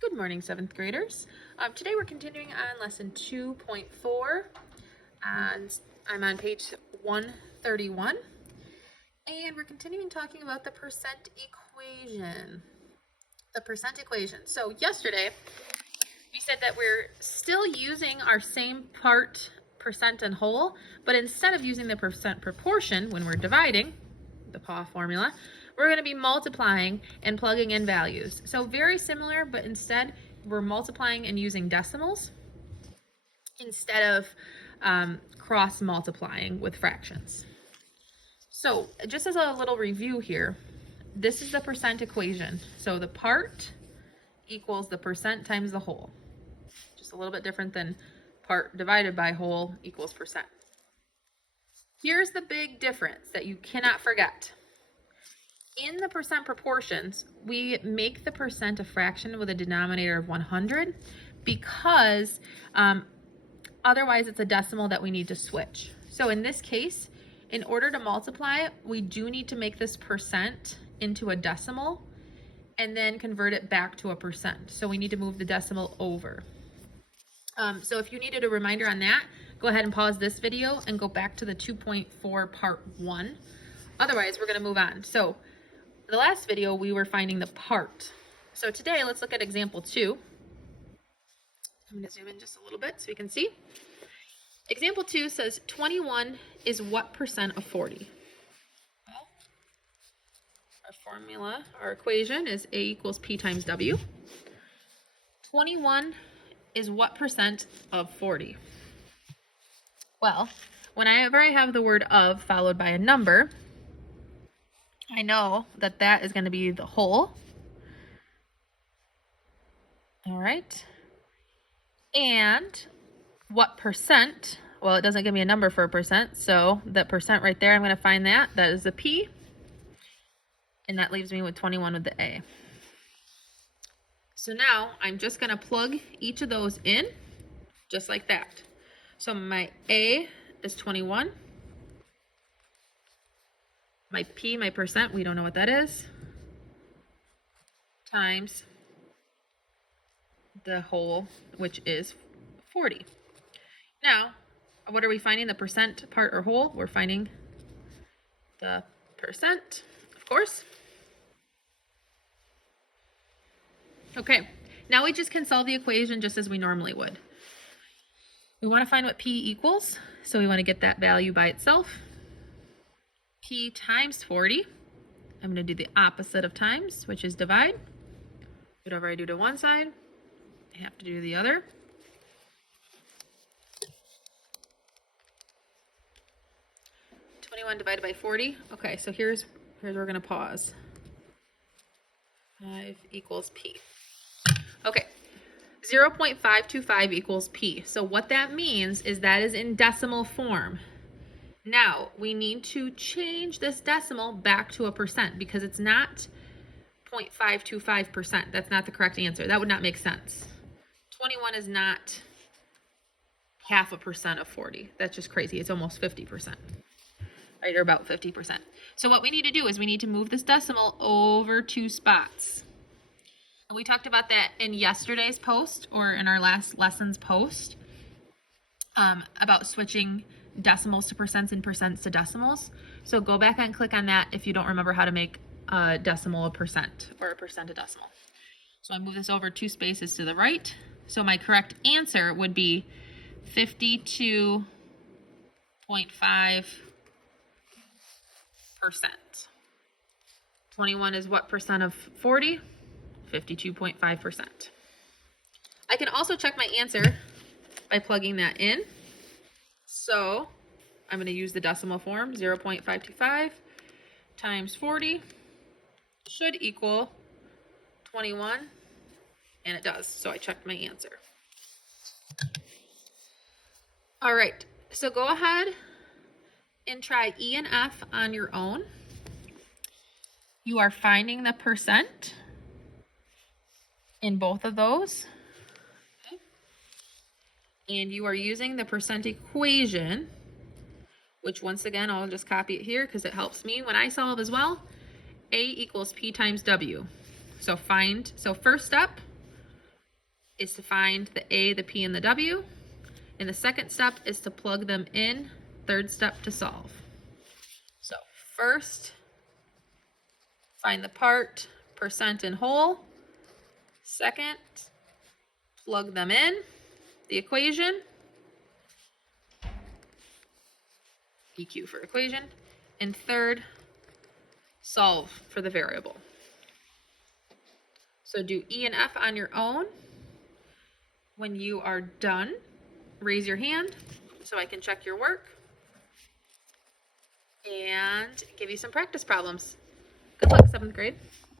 Good morning, 7th graders. Today we're continuing on lesson 2.4, and I'm on page 131, and we're continuing talking about the percent equation. So yesterday, we said that we're still using our same part, percent, and whole, but instead of using the percent proportion when we're dividing, the PAW formula, we're going to be multiplying and plugging in values. So very similar, but instead we're multiplying and using decimals instead of cross multiplying with fractions. So just as a little review here, this is the percent equation. So the part equals the percent times the whole. Just a little bit different than part divided by whole equals percent. Here's the big difference that you cannot forget. In the percent proportions, we make the percent a fraction with a denominator of 100 because otherwise it's a decimal that we need to switch. So in this case, in order to multiply, we do need to make this percent into a decimal and then convert it back to a percent. So we need to move the decimal over. So if you needed a reminder on that, go ahead and pause this video and go back to the 2.4 part 1. Otherwise, we're going to move on. So the last video, we were finding the part. So today, let's look at example 2. I'm going to zoom in just a little bit so we can see. Example 2 says 21 is what percent of 40? Well, our formula, our equation is A equals P times W. 21 is what percent of 40? Well, whenever I have the word of followed by a number, I know that that is going to be the whole. All right. And what percent? Well, it doesn't give me a number for a percent, so that percent right there, I'm going to find that. That is the P. And that leaves me with 21 with the A. So now I'm just going to plug each of those in, just like that. So my A is 21. My P, my percent, we don't know what that is, times the whole, which is 40. Now, what are we finding? The percent, part, or whole? We're finding the percent, of course. Okay, now we just can solve the equation just as we normally would. We want to find what P equals, so we want to get that value by itself. P times 40. I'm going to do the opposite of times, which is divide. Whatever I do to one side, I have to do the other. Divided by 40. Okay, so here's where we're going to pause. 5 equals P. Okay, 0.525 equals P. So what that means is that is in decimal form. Now, we need to change this decimal back to a percent because it's not 0.525%. That's not the correct answer. That would not make sense. 21 is not 0.5% of 40. That's just crazy. It's almost 50%. Right, or about 50%. So what we need to do is we need to move this decimal over 2 spots. And we talked about that in yesterday's post or in our last lesson's post about switching decimals to percents and percents to decimals. So go back and click on that if you don't remember how to make a decimal a percent or a percent a decimal. So I move this over 2 spaces to the right. So my correct answer would be 52.5%. 21 is what percent of 40? 52.5%. I can also check my answer by plugging that in. So I'm going to use the decimal form. 0.525 times 40 should equal 21, and it does. So I checked my answer. All right, so go ahead and try E and F on your own. You are finding the percent in both of those. Okay. And you are using the percent equation, which once again, I'll just copy it here because it helps me when I solve as well. A equals P times W. So first step, is to find the A, the P, and the W. And the second step is to plug them in. Third step to solve. So first, find the part, percent, and whole. Second, plug them in, the equation, EQ for equation. And third, solve for the variable. So do E and F on your own. When you are done, raise your hand so I can check your work and give you some practice problems. Good luck, 7th grade.